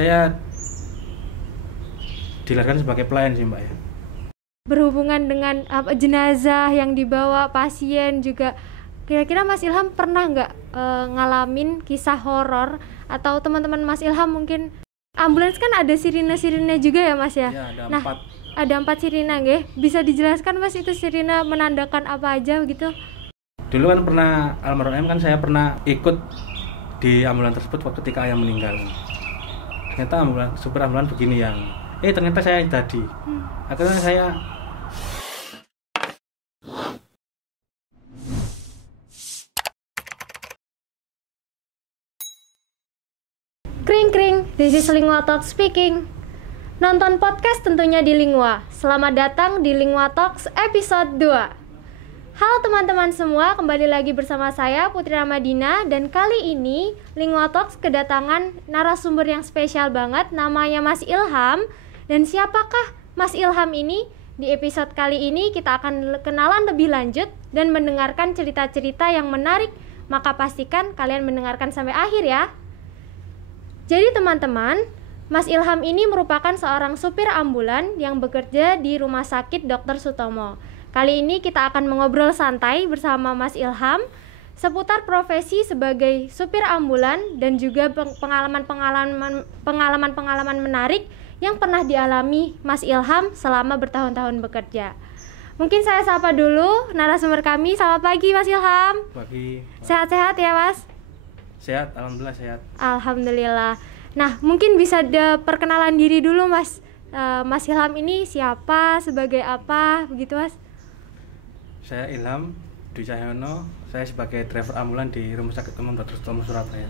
Saya dilahirkan sebagai pelayan sih Mbak ya. Berhubungan dengan jenazah yang dibawa pasien juga, kira-kira Mas Ilham pernah nggak ngalamin kisah horor, atau teman-teman Mas Ilham mungkin, ambulans kan ada sirine-sirine juga ya Mas ya? Ya, Nah, ada 4 sirine nggih. Bisa dijelaskan Mas itu sirine menandakan apa aja gitu? Dulu kan pernah almarhum kan saya pernah ikut di ambulans tersebut waktu ketika ayah meninggal. Ternyata supir ambulans begini yang ternyata saya tadi. Akhirnya saya Kring, this is Lingua Talk speaking. Nonton podcast tentunya di Lingua. Selamat datang di Lingua Talks episode 2. Halo teman-teman semua, kembali lagi bersama saya Putri Ramadina. Dan kali ini Lingua Talks kedatangan narasumber yang spesial banget, namanya Mas Ilham. Dan siapakah Mas Ilham ini? Di episode kali ini kita akan kenalan lebih lanjut dan mendengarkan cerita-cerita yang menarik. Maka pastikan kalian mendengarkan sampai akhir ya. Jadi teman-teman, Mas Ilham ini merupakan seorang supir ambulan yang bekerja di Rumah Sakit Dr. Sutomo. Kali ini kita akan mengobrol santai bersama Mas Ilham seputar profesi sebagai supir ambulan dan juga pengalaman-pengalaman menarik yang pernah dialami Mas Ilham selama bertahun-tahun bekerja. Mungkin saya sapa dulu narasumber kami. Selamat pagi Mas Ilham. pagi. Sehat-sehat ya Mas? Sehat, alhamdulillah sehat. Alhamdulillah. Nah, mungkin bisa perkenalan diri dulu Mas. Mas Ilham ini siapa, sebagai apa, begitu Mas? Saya Ilham Dwi Cahyono, saya sebagai driver ambulan di Rumah Sakit Umum Dr. Sutomo Surabaya.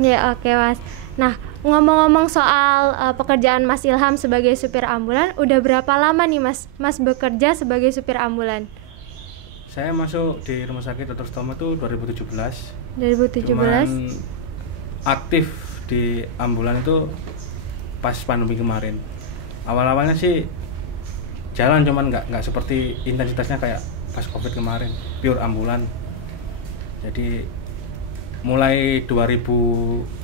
Ya, oke Mas. Nah, ngomong-ngomong soal pekerjaan Mas Ilham sebagai supir ambulan, udah berapa lama nih Mas bekerja sebagai supir ambulan? Saya masuk di Rumah Sakit Dr. Sutomo itu 2017. 2017. Cuman aktif di ambulan itu pas pandemi kemarin. Awal-awalnya sih jalan, cuman nggak seperti intensitasnya kayak pas COVID kemarin, pure ambulan. Jadi mulai 2020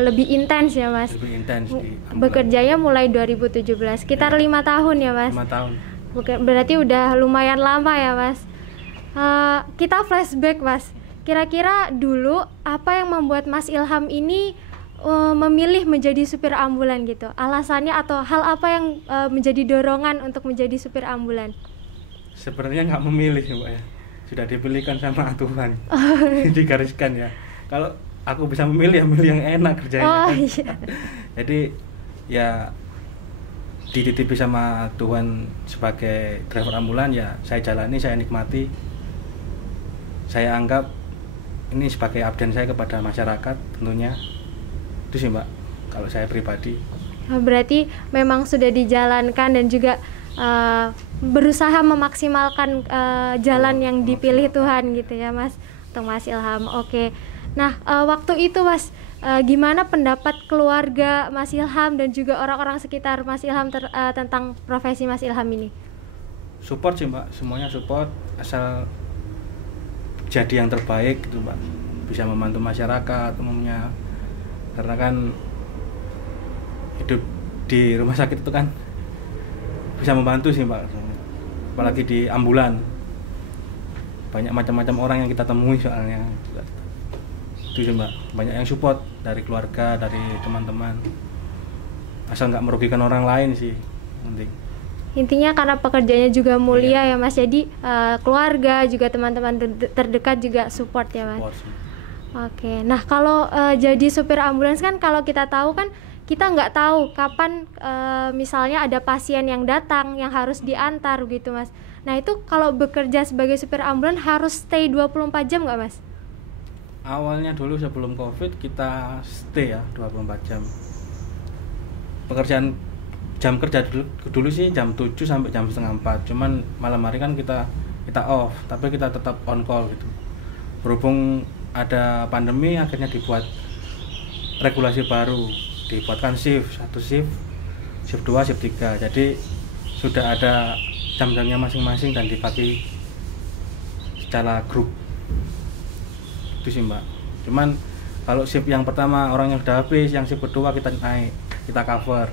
lebih intens ya Mas? Lebih intens di ambulan. Bekerjanya mulai 2017, sekitar 5 tahun ya Mas? 5 tahun. Berarti udah lumayan lama ya Mas. Kita flashback Mas, kira-kira dulu apa yang membuat Mas Ilham ini memilih menjadi supir ambulan gitu? Alasannya atau hal apa yang menjadi dorongan untuk menjadi supir ambulan? Sebenarnya nggak memilih Mbak ya, sudah dipilihkan sama Tuhan. Digariskan ya, kalau aku bisa memilih ya milih yang enak kerjanya. Iya. Jadi ya dititipi sama Tuhan sebagai driver ambulan, ya saya jalani, saya nikmati. Saya anggap ini sebagai abdian saya kepada masyarakat tentunya. Itu sih Mbak, kalau saya pribadi. Berarti memang sudah dijalankan dan juga berusaha memaksimalkan jalan yang dipilih Tuhan gitu ya Mas, untuk Mas Ilham. Oke. Nah, waktu itu Mas, gimana pendapat keluarga Mas Ilham dan juga orang-orang sekitar Mas Ilham tentang profesi Mas Ilham ini? Support sih Mbak, semuanya support, asal jadi yang terbaik gitu Mbak, bisa membantu masyarakat umumnya. Karena kan hidup di rumah sakit itu kan bisa membantu sih Mbak, apalagi di ambulan banyak macam-macam orang yang kita temui soalnya. Itu sih Mbak, banyak yang support dari keluarga, dari teman-teman, asal nggak merugikan orang lain sih penting. Intinya karena pekerjaannya juga mulia ya Mas, jadi keluarga juga teman-teman terdekat juga support ya Mas. Oke, nah kalau jadi supir ambulans kan, kalau kita tahu kan kita nggak tahu kapan misalnya ada pasien yang datang yang harus diantar gitu Mas. Nah itu kalau bekerja sebagai supir ambulans harus stay 24 jam nggak Mas? Awalnya dulu sebelum COVID kita stay ya 24 jam. Pekerjaan jam kerja dulu sih jam 7 sampai jam setengah 4. Cuman malam hari kan kita off, tapi kita tetap on call gitu. Berhubung ada pandemi, akhirnya dibuat regulasi baru, dibuatkan shift 1 shift, shift 2, shift 3. Jadi sudah ada jam-jamnya masing-masing dan dibagi secara grup. Itu sih Mbak. Cuman Kalau shift yang pertama orang yang sudah habis, yang shift kedua kita naik, kita cover,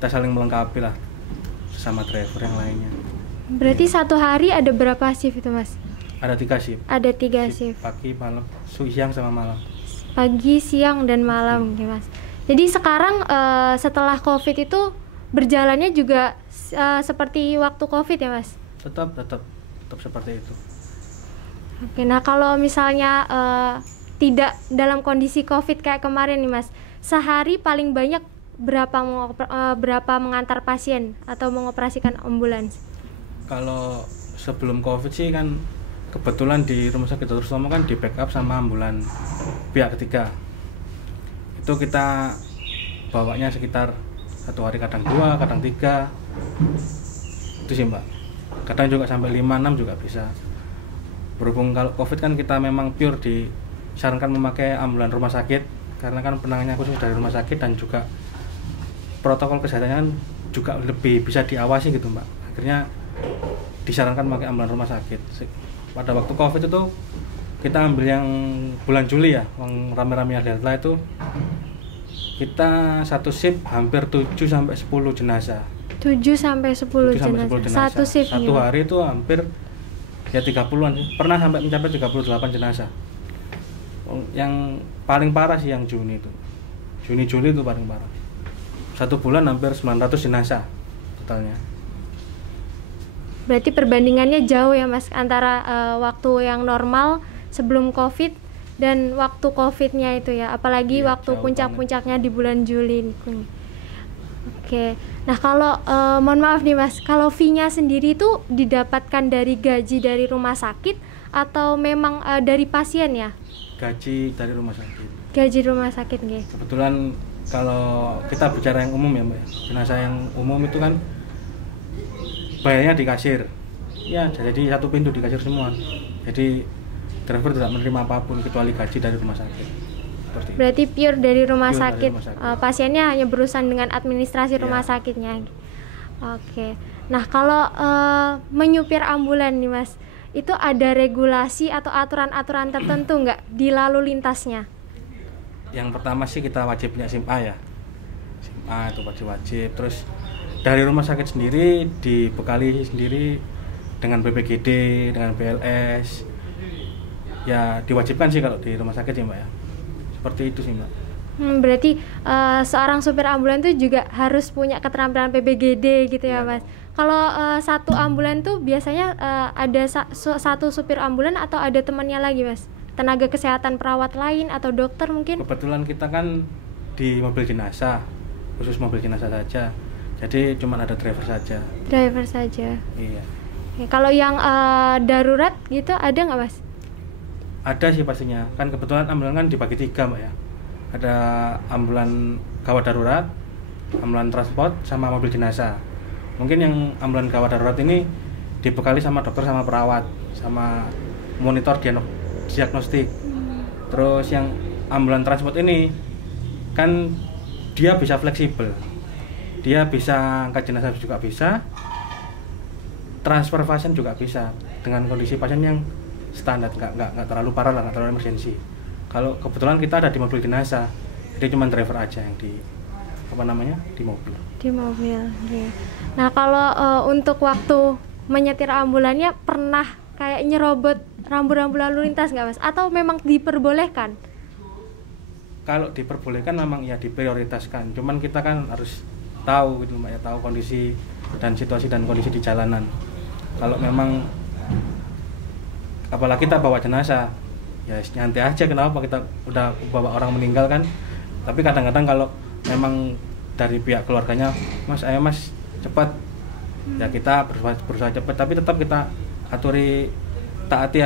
kita saling melengkapi lah sama driver yang lainnya. Berarti satu hari ada berapa shift itu Mas? Ada 3 shift. Ada 3 shift. Pagi, malam, siang sama malam. Pagi, siang, dan malam gitu Mas. Jadi sekarang setelah COVID itu berjalannya juga seperti waktu COVID ya Mas? Tetap seperti itu. Oke, nah kalau misalnya tidak dalam kondisi COVID kayak kemarin nih Mas, sehari paling banyak berapa mengantar pasien atau mengoperasikan ambulans? Kalau sebelum COVID sih kan kebetulan di Rumah Sakit Dr. Sutomo kan di backup sama ambulan pihak ketiga. Itu kita bawanya sekitar 1 hari kadang 2, kadang 3. Itu sih Mbak. Kadang juga sampai 5-6 juga bisa. Berhubung kalau COVID kan kita memang pure disarankan memakai ambulan rumah sakit karena kan penanganannya khusus dari rumah sakit dan juga protokol kesehatannya kan juga lebih bisa diawasi gitu Mbak. Akhirnya disarankan memakai ambulan rumah sakit. Pada waktu COVID itu kita ambil yang bulan Juli ya, yang rame-rame Delta itu kita satu shift hampir 7-10 jenazah. 7-10 jenazah. Satu shift. Satu hari itu hampir ya 30-an sih. Pernah sampai mencapai 38 jenazah. Yang paling parah sih yang Juni itu. Juni-Juli itu paling parah. 1 bulan hampir 900 jenazah totalnya. Berarti perbandingannya jauh ya Mas antara waktu yang normal sebelum COVID dan waktu COVID-nya itu ya, apalagi ya, waktu puncak-puncaknya di bulan Juli ini. Oke, nah kalau mohon maaf nih Mas, kalau fee-nya sendiri itu didapatkan dari gaji dari rumah sakit atau memang dari pasien ya? Gaji dari rumah sakit. Gaji rumah sakit nggih. Kebetulan kalau kita bicara yang umum ya Mbak, jenazah yang umum itu kan bayarnya di kasir. Ya, jadi satu pintu di kasir semua. Jadi driver tidak menerima apapun kecuali gaji dari rumah sakit. Berarti pure dari rumah Pure sakit. dari rumah sakit. Pasiennya hanya berurusan dengan administrasi rumah sakitnya. Oke. Nah, kalau menyupir ambulan nih Mas, itu ada regulasi atau aturan-aturan tertentu nggak di lalu lintasnya? Yang pertama sih kita wajib punya SIM A ya. SIM A itu wajib. Terus dari rumah sakit sendiri dibekali sendiri dengan BPGD, dengan BLS. Ya diwajibkan sih kalau di rumah sakit ya Mbak ya. Seperti itu sih Mbak. Berarti seorang supir ambulan tuh juga harus punya keterampilan PBGD gitu ya Mas. Kalau satu ambulan tuh biasanya ada satu supir ambulan atau ada temannya lagi Mas? Tenaga kesehatan perawat lain atau dokter mungkin? Kebetulan kita kan di mobil jenazah, khusus mobil jenazah saja. Jadi cuma ada driver saja. Driver saja. Iya. Oke, kalau yang darurat gitu ada nggak Mas? Ada sih pastinya. Kan kebetulan ambulan kan dibagi 3 Mbak ya. Ada ambulan gawat darurat, ambulan transport, sama mobil jenazah. Mungkin yang ambulan gawat darurat ini dibekali sama dokter sama perawat, sama monitor diagnostik. Terus yang ambulan transport ini kan dia bisa fleksibel. Dia bisa angkat jenazah juga bisa, transfer pasien juga bisa dengan kondisi pasien yang standar, nggak terlalu parah lah, nggak terlalu emergensi. Kalau kebetulan kita ada di mobil jenazah, jadi cuma driver aja yang di di mobil. Di mobil. Okay. Nah kalau untuk waktu menyetir ambulannya pernah kayak nyerobot rambu-rambu lalu lintas nggak Mas? Atau memang diperbolehkan? Kalau diperbolehkan memang ya diprioritaskan. Cuman kita kan harus tahu gitu Mbak ya, tahu kondisi dan situasi dan kondisi di jalanan. Kalau memang apalagi kita bawa jenazah, ya nyantai aja, kenapa kita udah bawa orang meninggal kan. Tapi kadang-kadang kalau memang dari pihak keluarganya, Mas ayo Mas cepat, ya kita berusaha cepat, tapi tetap kita taati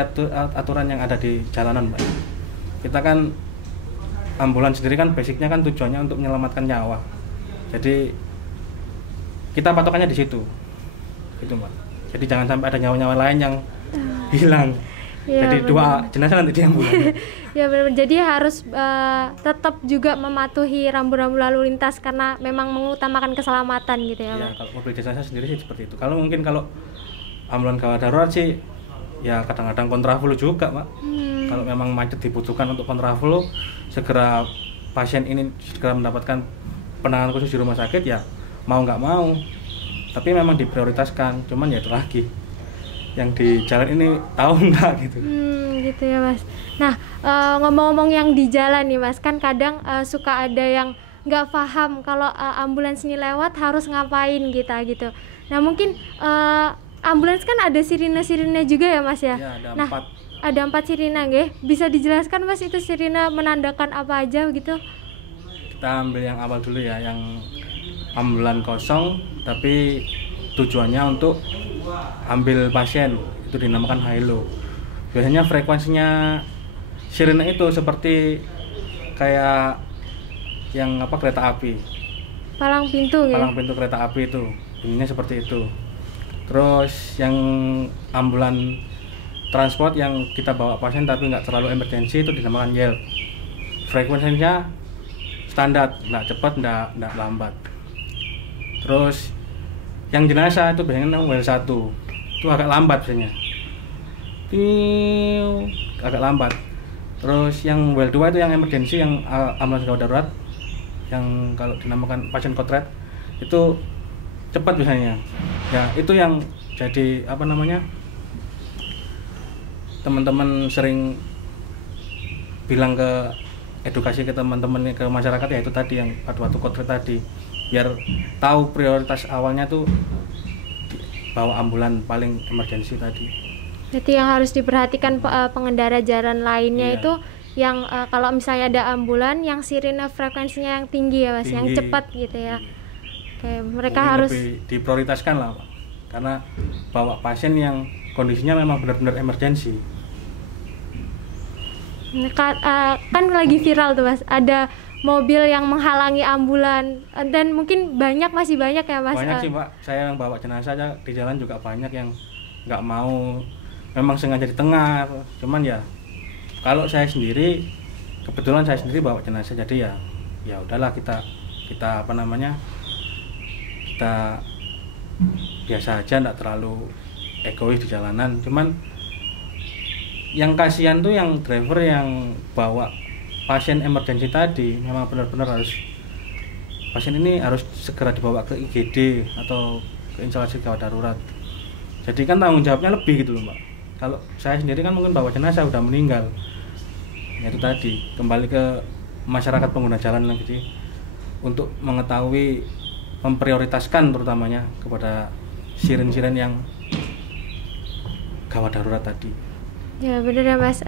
aturan yang ada di jalanan Mbak. Kita kan ambulans sendiri kan basicnya kan tujuannya untuk menyelamatkan nyawa, jadi kita patokannya di situ gitu Mbak. Jadi jangan sampai ada nyawa-nyawa lain yang hilang. Ya, jadi bener. 2 jenazah nanti di ambulans. Ya benar. Jadi harus tetap juga mematuhi rambu-rambu lalu lintas karena memang mengutamakan keselamatan gitu ya. Ya kalau mobil jenazah sendiri sih seperti itu. Kalau mungkin kalau ambulans gawat darurat sih ya kadang-kadang kontraflow juga Mbak. Kalau memang macet dibutuhkan untuk kontraflow, segera pasien ini segera mendapatkan penanganan khusus di rumah sakit, ya mau nggak mau. Tapi memang diprioritaskan, cuman ya itu lagi yang di jalan ini tahu nggak gitu. Gitu ya Mas. Nah, ngomong-ngomong yang di jalan nih Mas, kan kadang suka ada yang nggak paham kalau ambulans ini lewat harus ngapain gitu. Nah mungkin ambulans kan ada sirine juga ya Mas ya? Ya, ada nah, 4. Ada 4 sirine nggih. Bisa dijelaskan Mas itu sirine menandakan apa aja gitu? Kita ambil yang awal dulu ya, yang ambulan kosong tapi tujuannya untuk ambil pasien, itu dinamakan high low. Biasanya frekuensinya sirine itu seperti kayak yang kereta api. Palang pintu gitu. Palang pintu kereta api itu bunyinya seperti itu. Terus yang ambulan transport yang kita bawa pasien tapi nggak terlalu emergensi itu dinamakan yelp. Frekuensinya standar, nggak cepat, nggak lambat. Terus yang jenazah itu biasanya well 1 itu agak lambat biasanya, agak lambat. Terus yang well 2 itu yang emergensi, yang ambulans gawat darurat, yang kalau dinamakan pasien kotret itu cepat biasanya. Ya itu yang jadi teman-teman sering bilang ke edukasi ke teman-teman, ke masyarakat, ya itu tadi yang waktu kotret tadi, biar tahu prioritas awalnya tuh bawa ambulan paling emergensi tadi. Jadi yang harus diperhatikan pengendara jalan lainnya itu yang kalau misalnya ada ambulan yang sirine frekuensinya yang tinggi ya Mas, yang cepat gitu ya. Oke, mereka mungkin harus lebih diprioritaskan lah Pak, karena bawa pasien yang kondisinya memang benar-benar emergensi. Kan lagi viral tuh Mas, ada mobil yang menghalangi ambulan dan mungkin masih banyak ya Mas. Banyak sih Pak, saya yang bawa jenazah aja di jalan juga banyak yang nggak mau, memang sengaja di tengah. Cuman ya kalau saya sendiri, kebetulan saya sendiri bawa jenazah, jadi ya udahlah kita kita biasa aja, nggak terlalu egois di jalanan. Cuman yang kasihan tuh yang driver yang bawa pasien emergensi tadi, memang benar-benar pasien ini harus segera dibawa ke IGD atau ke instalasi gawat darurat. Jadi kan tanggung jawabnya lebih gitu loh Mbak. Kalau saya sendiri kan mungkin bawa jenazah udah meninggal. Ya itu tadi, kembali ke masyarakat pengguna jalan lagi untuk mengetahui, memprioritaskan terutamanya kepada siren-siren yang gawat darurat tadi. Ya benar ya Mas,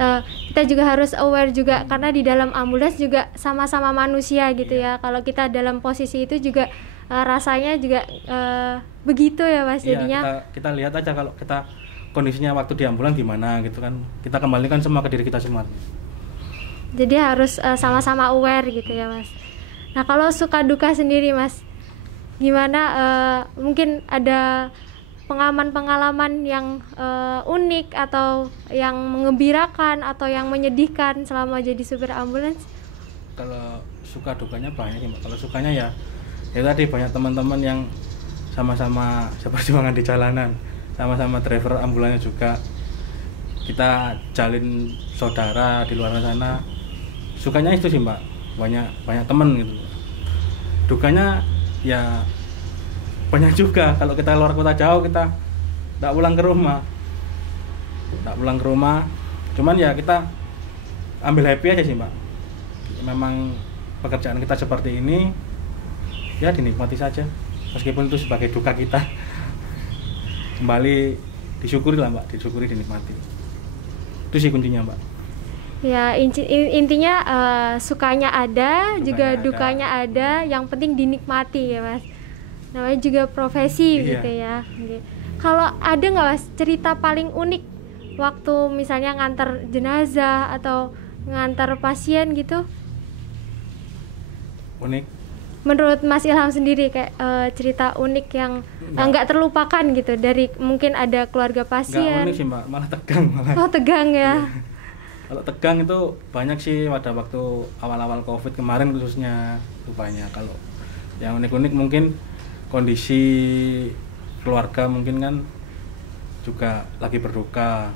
kita juga harus aware juga karena di dalam ambulans juga sama-sama manusia gitu ya. Kalau kita dalam posisi itu juga rasanya juga begitu ya Mas, jadinya kita lihat aja kalau kita kondisinya waktu di ambulans gimana gitu kan, kita kembalikan semua ke diri kita semua. Jadi harus sama-sama aware gitu ya Mas. Nah kalau suka duka sendiri Mas, gimana, mungkin ada pengalaman yang unik atau yang mengembirakan atau yang menyedihkan selama jadi supir ambulans? Kalau suka dukanya banyak sih Mbak. Kalau sukanya ya tadi banyak teman-teman yang sama-sama seperjuangan di jalanan, sama-sama driver ambulansnya juga, kita jalin saudara di luar sana. Sukanya itu sih Mbak, banyak teman gitu. Dukanya ya banyak juga, kalau kita luar kota jauh kita nggak pulang ke rumah, cuman ya kita ambil happy aja sih Mbak. Memang pekerjaan kita seperti ini, ya dinikmati saja, meskipun itu sebagai duka kita. Kembali disyukuri lah Mbak, dinikmati, itu sih kuncinya Mbak. Ya intinya sukanya ada, juga dukanya ada, yang penting dinikmati ya Mas. Namanya juga profesi gitu ya. Kalau ada nggak Mas cerita paling unik waktu misalnya ngantar jenazah atau ngantar pasien gitu? Unik? Menurut Mas Ilham sendiri kayak cerita unik yang nggak terlupakan gitu dari mungkin ada keluarga pasien? Nggak unik sih Mbak, malah tegang malah. Oh tegang ya? Kalau tegang itu banyak sih pada waktu awal-awal COVID kemarin khususnya, itu banyak. Kalau yang unik-unik mungkin kondisi keluarga mungkin kan juga lagi berduka,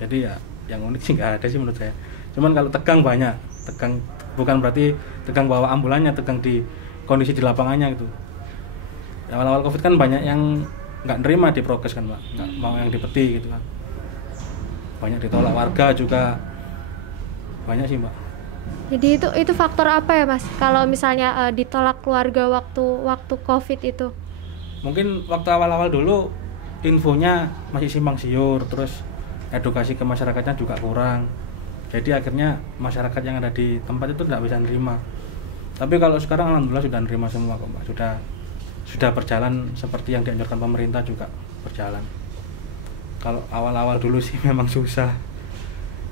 jadi ya yang unik sih nggak ada sih menurut saya. Cuman kalau tegang banyak, tegang bukan berarti tegang bawa ambulannya, tegang di kondisi di lapangannya gitu. Awal-awal COVID kan banyak yang nggak nerima di prokes kan Pak, nggak mau yang dipeti gitu kan. Banyak ditolak warga juga, banyak sih Mbak. Jadi itu faktor apa ya Mas? Kalau misalnya ditolak keluarga waktu COVID itu? Mungkin waktu awal-awal dulu infonya masih simpang siur, terus edukasi ke masyarakatnya juga kurang. Jadi akhirnya masyarakat yang ada di tempat itu tidak bisa nerima. Tapi kalau sekarang alhamdulillah sudah nerima semua kok Mbak. Sudah berjalan seperti yang dianjurkan pemerintah juga berjalan. Kalau awal-awal dulu sih memang susah.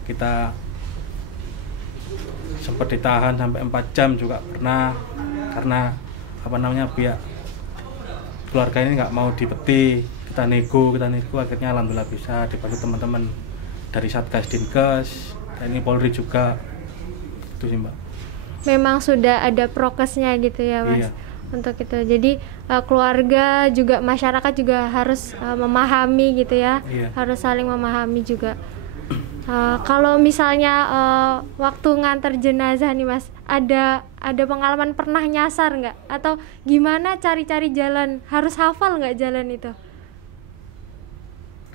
Kita sempat ditahan sampai 4 jam juga pernah, karena pihak keluarga ini nggak mau dipeti. Kita nego akhirnya alhamdulillah bisa dibantu teman-teman dari Satgas Dinkes, TNI Polri juga. Itu sih Mbak. Memang sudah ada prokesnya gitu ya Mas. Iya. Untuk itu. Jadi keluarga juga, masyarakat juga harus memahami gitu ya. Iya. Harus saling memahami juga. Kalau misalnya waktu nganter jenazah nih Mas, ada pengalaman pernah nyasar nggak? Atau gimana cari-cari jalan? Harus hafal nggak jalan itu?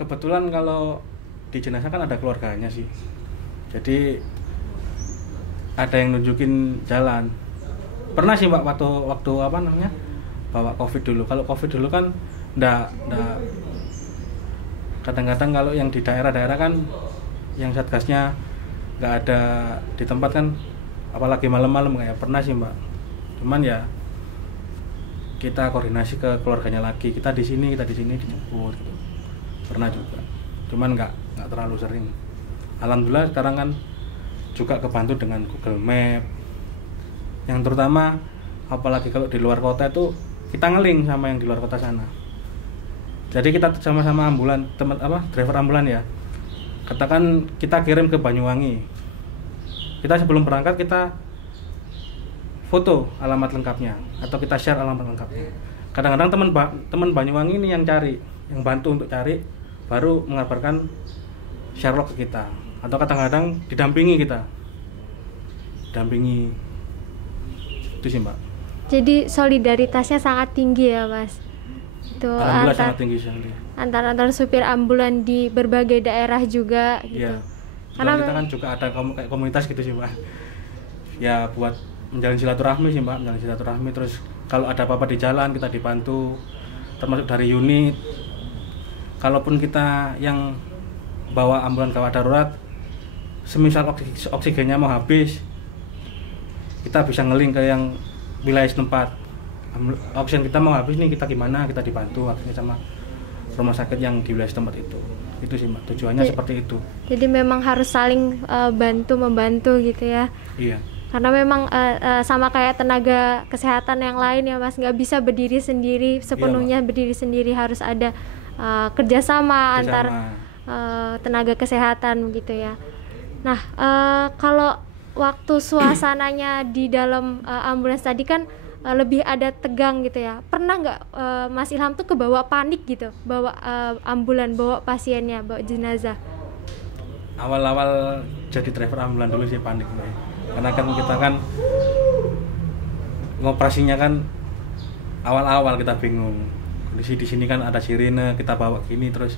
Kebetulan kalau di jenazah kan ada keluarganya sih. Jadi ada yang nunjukin jalan. Pernah sih Mbak waktu bawa COVID dulu. Kalau COVID dulu kan ndak kadang-kadang kalau yang di daerah-daerah kan yang satgasnya nggak ada di tempat kan, apalagi malam-malam kayak pernah sih Mbak. Cuman ya kita koordinasi ke keluarganya lagi, kita di sini dijemput gitu. Pernah juga. Cuman nggak terlalu sering. Alhamdulillah sekarang kan juga kebantu dengan Google Map. Yang terutama apalagi kalau di luar kota itu kita ngeling sama yang di luar kota sana. Jadi kita sama-sama ambulan, driver ambulan ya. Katakan kita kirim ke Banyuwangi. Kita sebelum berangkat kita foto alamat lengkapnya atau kita share alamat lengkapnya. Kadang-kadang teman Banyuwangi ini yang bantu untuk cari, baru mengabarkan Sherlock ke kita. Atau kadang-kadang didampingi kita. Itu sih Mbak. Jadi solidaritasnya sangat tinggi ya Mas. Itu Alhamdulillah sangat tinggi sekali. Antar supir ambulan di berbagai daerah juga gitu. Iya. Karena kita kan juga ada kayak komunitas gitu sih Mbak. Ya buat menjalin silaturahmi sih Mbak, terus kalau ada apa-apa di jalan kita dibantu, termasuk dari unit. Kalaupun kita yang bawa ambulan gawat darurat, semisal oksigennya mau habis, kita bisa ngeling ke yang wilayah setempat. Oksigen kita mau habis nih, kita gimana? Kita dibantu akhirnya sama rumah sakit yang di wilayah setempat itu. Itu sih Mbak, tujuannya seperti itu. Jadi memang harus saling membantu gitu ya. Iya. Karena memang sama kayak tenaga kesehatan yang lain ya Mas, nggak bisa berdiri sendiri sepenuhnya, berdiri sendiri, harus ada kerjasama antar tenaga kesehatan gitu ya. Nah, kalau waktu suasananya di dalam ambulans tadi kan lebih ada tegang gitu ya. Pernah nggak Mas Ilham tuh kebawa panik gitu, bawa ambulan, bawa pasiennya, bawa jenazah? Awal-awal jadi driver ambulan dulu sih panik Mbak. Karena kan kita kan ngoperasinya kan awal-awal kita bingung. Kondisi di sini kan ada sirine, kita bawa gini terus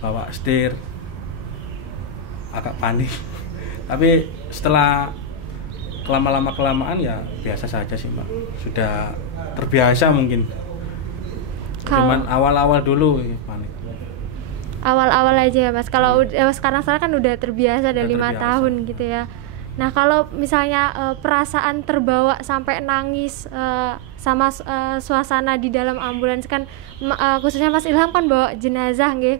bawa setir, agak panik. Tapi setelah kelamaan ya biasa saja sih Mbak, sudah terbiasa mungkin. Cuman awal-awal dulu ya, panik. Awal-awal aja ya Mas. Kalau sekarang kan udah terbiasa, udah 5 tahun gitu ya. Nah kalau misalnya perasaan terbawa sampai nangis sama suasana di dalam ambulans kan, khususnya Mas Ilham kan bawa jenazah nggih,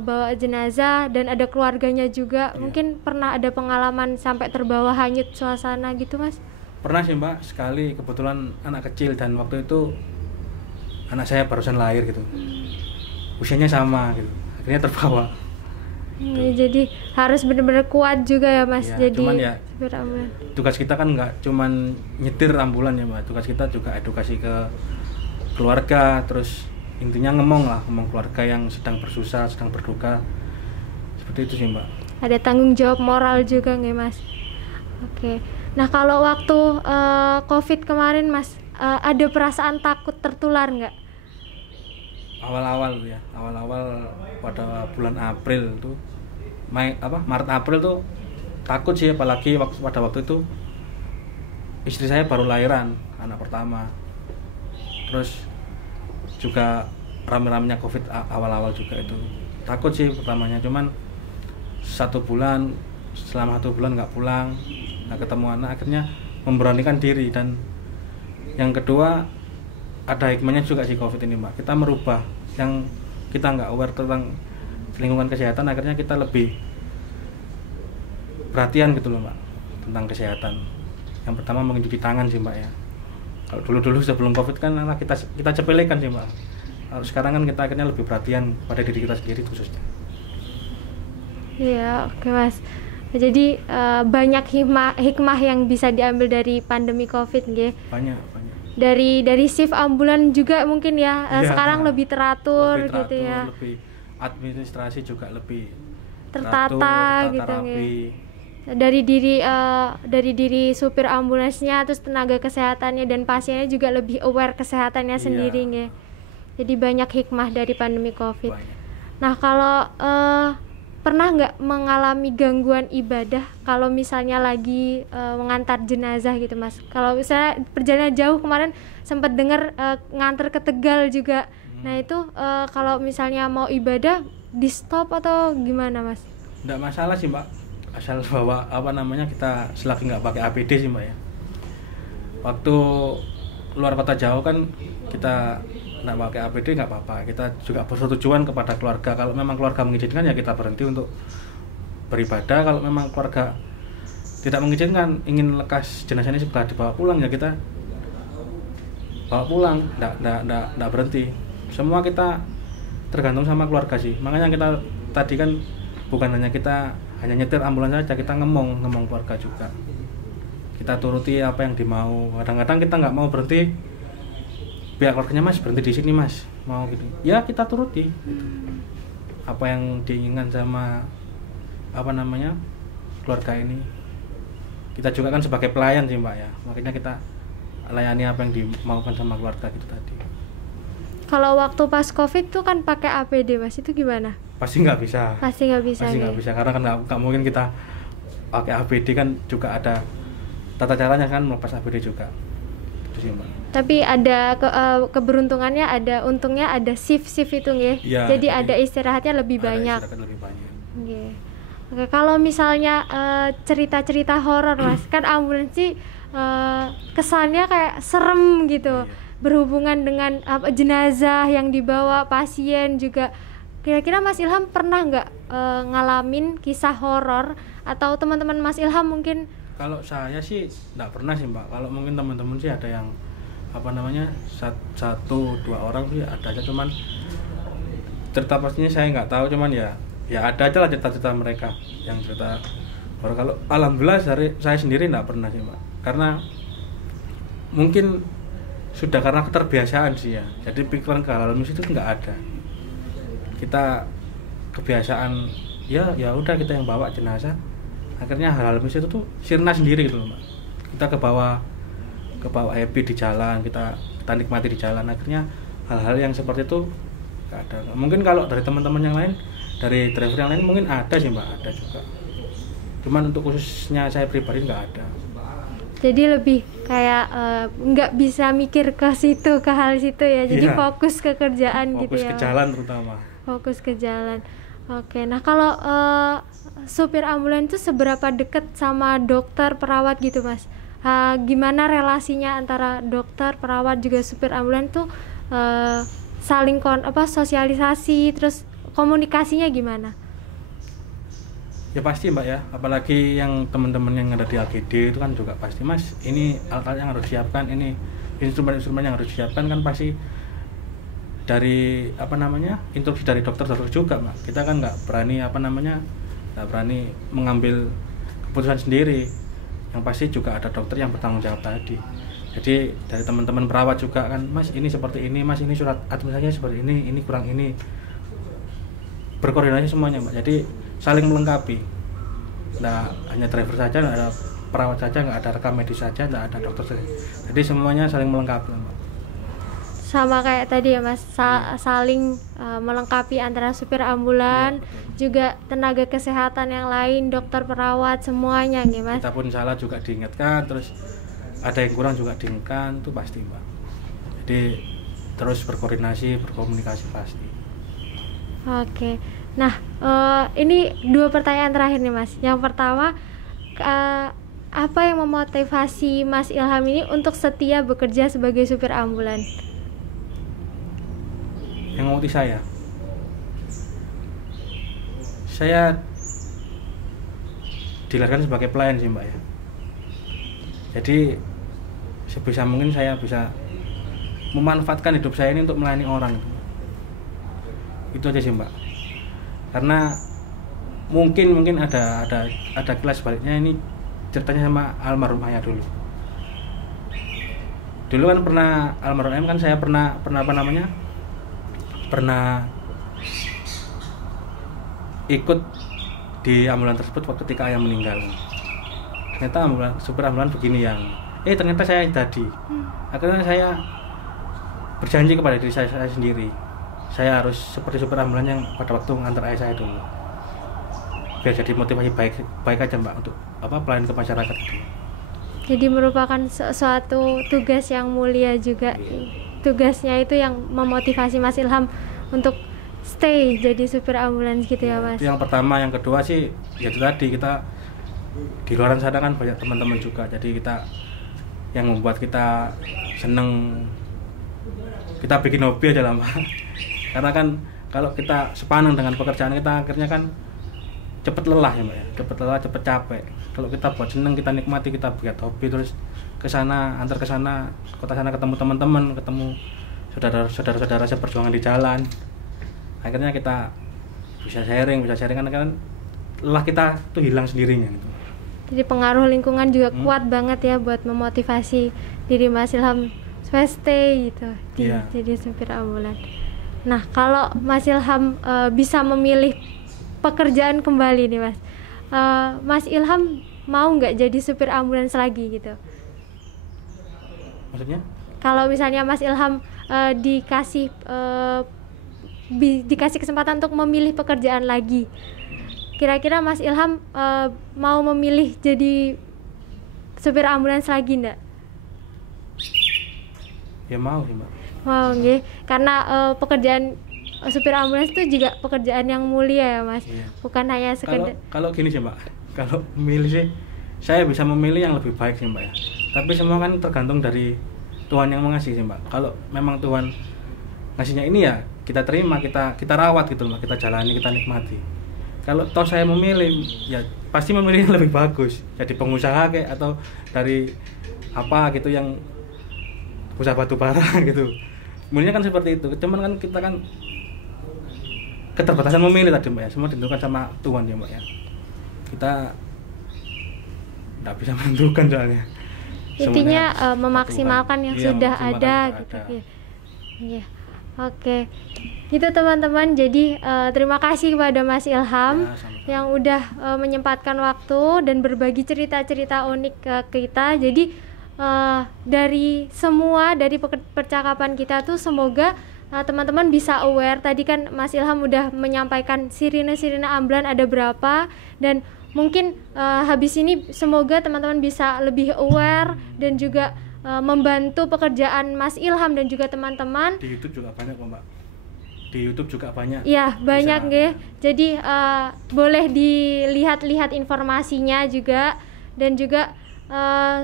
bawa jenazah dan ada keluarganya juga. Iya. Mungkin pernah ada pengalaman sampai terbawa hanyut suasana gitu Mas? Pernah sih Mbak, sekali kebetulan anak kecil dan waktu itu anak saya barusan lahir gitu. Usianya sama gitu. Akhirnya terbawa. Jadi harus benar-benar kuat juga ya Mas. Ya, jadi cuman ya, supir ambulan. Tugas kita kan nggak cuman nyetir ambulan ya Mbak. Tugas kita juga edukasi ke keluarga, terus intinya ngomong keluarga yang sedang bersusah, sedang berduka. Seperti itu sih Mbak. ada tanggung jawab moral juga nggih Mas. Oke. Nah kalau waktu COVID kemarin Mas, ada perasaan takut tertular nggak? Awal-awal pada bulan April tuh, Maret April tuh takut sih, apalagi pada waktu itu istri saya baru lahiran anak pertama. Terus juga rame-ramenya COVID awal-awal juga itu. Takut sih pertamanya, cuman selama 1 bulan nggak pulang, nggak ketemu anak, akhirnya memberanikan diri. Dan yang kedua, ada hikmahnya juga sih COVID ini Mbak. Kita merubah yang kita nggak aware tentang lingkungan kesehatan, akhirnya kita lebih perhatian gitu loh Mbak tentang kesehatan. Yang pertama mencuci tangan sih Mbak ya. Kalau dulu sebelum COVID kan kita sepelekan sih Mbak. Kalau sekarang kan kita akhirnya lebih perhatian pada diri kita sendiri khususnya. Iya, oke Mas. Jadi banyak hikmah yang bisa diambil dari pandemi COVID nggih. Banyak. Dari shift ambulan juga mungkin ya, sekarang lebih teratur gitu ya. Lebih administrasi juga lebih tertata gitu nggih. Dari diri supir ambulansnya, terus tenaga kesehatannya dan pasiennya juga lebih aware kesehatannya sendiri nggih. Jadi banyak hikmah dari pandemi COVID. Nah kalau pernah nggak mengalami gangguan ibadah kalau misalnya lagi mengantar jenazah gitu Mas? Kalau misalnya perjalanan jauh, kemarin sempat dengar nganter ke Tegal juga. Nah itu kalau misalnya mau ibadah di stop atau gimana Mas? Nggak masalah sih Mbak, asal bawa kita selagi nggak pakai APD sih Mbak ya. Waktu luar kota jauh kan kita nggak pakai APD nggak apa-apa, kita juga bersetujuan kepada keluarga. Kalau memang keluarga mengizinkan ya kita berhenti untuk beribadah. Kalau memang keluarga tidak mengizinkan, ingin lekas jenazah ini segera dibawa pulang, ya kita bawa pulang, nggak berhenti. Semua kita tergantung sama keluarga sih. Makanya kita tadi kan bukan hanya nyetir ambulans saja, kita ngomong keluarga juga. Kita turuti apa yang dimau. Kadang-kadang kita nggak mau berhenti, pihak keluarganya Mas berhenti di sini Mas, mau gitu. Ya kita turuti gitu. Apa yang diinginkan sama keluarga ini. Kita juga kan sebagai pelayan sih Mbak ya. Makanya kita layani apa yang dimaukan sama keluarga gitu tadi. Kalau waktu pas COVID tuh kan pakai APD Mas, itu gimana? Pasti nggak bisa. Pasti nggak bisa Karena kan nggak mungkin kita pakai APD, kan juga ada tata caranya kan melepas APD juga. Itu sih Mbak. Tapi ada keberuntungannya, untungnya ada shift itu nggih. Ya, jadi ada istirahatnya lebih banyak. Okay. Oke, kalau misalnya cerita-cerita horor Mas, kan ambulans sih kesannya kayak serem gitu. Berhubungan dengan jenazah yang dibawa, pasien juga. Kira-kira Mas Ilham pernah nggak ngalamin kisah horor, atau teman-teman Mas Ilham mungkin? Kalau saya sih nggak pernah sih Mbak. Kalau mungkin teman-teman sih ada yang 1-2 orang sih ada aja, cuman cerita pastinya saya nggak tahu. Cuman ya ada aja lah cerita-cerita mereka yang cerita horor. Kalau alhamdulillah saya sendiri nggak pernah sih Mbak, karena mungkin sudah karena keterbiasaan sih ya. Jadi pikiran ke hal-hal mistis itu nggak ada. Kita kebiasaan ya udah kita yang bawa jenazah. Akhirnya hal-hal mistis itu tuh sirna sendiri gitu loh Mbak. Kita ke bawah happy di jalan, kita nikmati di jalan. Akhirnya hal-hal yang seperti itu nggak ada. Mungkin kalau dari teman-teman yang lain, dari driver yang lain mungkin ada sih Mbak, ada juga. Cuman untuk khususnya saya pribadi nggak ada. Jadi lebih kayak nggak bisa mikir ke hal situ ya. Jadi fokus ke kerjaan gitu ya. Fokus ke jalan terutama. Fokus ke jalan. Oke, nah kalau supir ambulans itu seberapa dekat sama dokter, perawat gitu Mas? Gimana relasinya antara dokter, perawat juga supir ambulans tuh saling sosialisasi, terus komunikasinya gimana? Ya pasti Mbak ya, apalagi yang teman-teman yang ada di AGD itu kan juga pasti Mas, ini alat-alat yang harus disiapkan, ini instrumen-instrumen yang harus disiapkan, kan pasti dari instruksi dari dokter juga Mbak. Kita kan nggak berani mengambil keputusan sendiri. Yang pasti juga ada dokter yang bertanggung jawab tadi. Jadi dari teman-teman perawat juga kan, Mas ini seperti ini, Mas ini surat administrasinya seperti ini kurang ini. Berkoordinasi semuanya Mbak. Jadi saling melengkapi. nggak hanya driver saja, nggak ada perawat saja, nggak ada rekam medis saja, nggak ada dokter saja. Jadi semuanya saling melengkapi, Mbak. Sama kayak tadi ya Mas, saling melengkapi antara supir ambulan, juga tenaga kesehatan yang lain, dokter, perawat, semuanya nggih Mas. Kita pun salah juga diingatkan, terus ada yang kurang juga diingatkan, itu pasti Mbak. Jadi terus berkoordinasi, berkomunikasi pasti. Oke. Nah, ini 2 pertanyaan terakhir nih Mas. Yang pertama, apa yang memotivasi Mas Ilham ini untuk setia bekerja sebagai supir ambulan? Yang memotivasi saya dilahirkan sebagai pelayan sih Mbak ya. Jadi sebisa mungkin saya bisa memanfaatkan hidup saya ini untuk melayani orang. Itu aja sih Mbak. Karena mungkin ada kelas baliknya, ini ceritanya sama almarhum ayah dulu. Dulu kan pernah almarhum ayah kan saya pernah ikut di ambulan tersebut waktu ketika ayah meninggal. Ternyata supir ambulan begini yang ternyata saya jadi. Akhirnya saya berjanji kepada diri saya sendiri, saya harus seperti supir ambulan yang pada waktu mengantar ayah saya dulu, biar jadi motivasi baik aja Mbak untuk pelayanan ke masyarakat itu. Jadi merupakan suatu tugas yang mulia juga. Tugasnya itu yang memotivasi Mas Ilham untuk stay jadi supir ambulans gitu ya Mas. Itu yang pertama. Yang kedua sih ya itu tadi, kita di luar sana kan banyak teman-teman juga, jadi kita yang membuat kita seneng, kita bikin hobi aja lah Mbak. Karena kan kalau kita sepaneng dengan pekerjaan kita, akhirnya kan cepet lelah ya Mbak ya, cepet capek. Kalau kita buat seneng, kita nikmati, kita buat hobi, terus antar ke sana, kota sana, ketemu teman-teman, ketemu saudara-saudara seperjuangan di jalan. Akhirnya kita bisa sharing kan lelah kita tuh hilang sendirinya gitu. Jadi pengaruh lingkungan juga kuat banget ya buat memotivasi diri Mas Ilham supaya stay gitu jadi supir ambulan. Nah, kalau Mas Ilham bisa memilih pekerjaan kembali nih Mas, Mas Ilham mau nggak jadi supir ambulans lagi gitu? Maksudnya? Kalau misalnya Mas Ilham dikasih kesempatan untuk memilih pekerjaan lagi, kira-kira Mas Ilham mau memilih jadi supir ambulans lagi enggak? Ya mau sih Mbak. Mau nggih, karena pekerjaan supir ambulans itu juga pekerjaan yang mulia ya Mas. Iya. Bukan hanya sekedar. Kalau gini sih Mbak, kalau memilih sih saya bisa memilih yang lebih baik sih Mbak ya. Tapi semua kan tergantung dari Tuhan yang mengasihi sih Mbak. Kalau memang Tuhan ngasihnya ini ya kita terima, kita rawat gitu Mbak, kita jalani, kita nikmati. Kalau toh saya memilih, ya pasti memilih yang lebih bagus, jadi pengusaha kayak atau dari apa gitu yang usaha batu bara gitu. Sebenarnya kan seperti itu. Cuman kan kita kan keterbatasan memilih tadi Mbak ya, semua ditentukan sama Tuhan ya Mbak ya. Kita nggak bisa menentukan soalnya. Intinya memaksimalkan yang sudah ada gitu ya. Iya. Oke, itu teman-teman. Jadi terima kasih kepada Mas Ilham yang udah menyempatkan waktu dan berbagi cerita-cerita unik ke kita. Jadi dari percakapan kita tuh semoga teman-teman bisa aware. Tadi kan Mas Ilham udah menyampaikan sirine-sirine ambulan ada berapa, dan mungkin habis ini semoga teman-teman bisa lebih aware dan juga membantu pekerjaan Mas Ilham dan juga teman-teman. Di YouTube juga banyak Mbak. Di YouTube juga banyak. Iya, banyak nggih. Jadi boleh dilihat-lihat informasinya juga, dan juga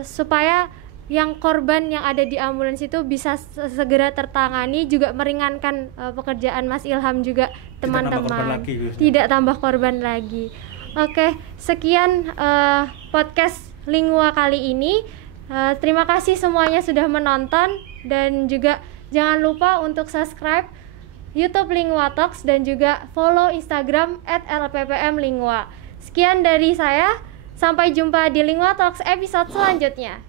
supaya yang korban yang ada di ambulans itu bisa segera tertangani, juga meringankan pekerjaan Mas Ilham juga teman-teman. Tidak tambah korban lagi. Oke, sekian podcast Lingua kali ini. Terima kasih semuanya sudah menonton, dan juga jangan lupa untuk subscribe YouTube Lingua Talks dan juga follow Instagram @lppmlingua. Sekian dari saya, sampai jumpa di Lingua Talks episode selanjutnya.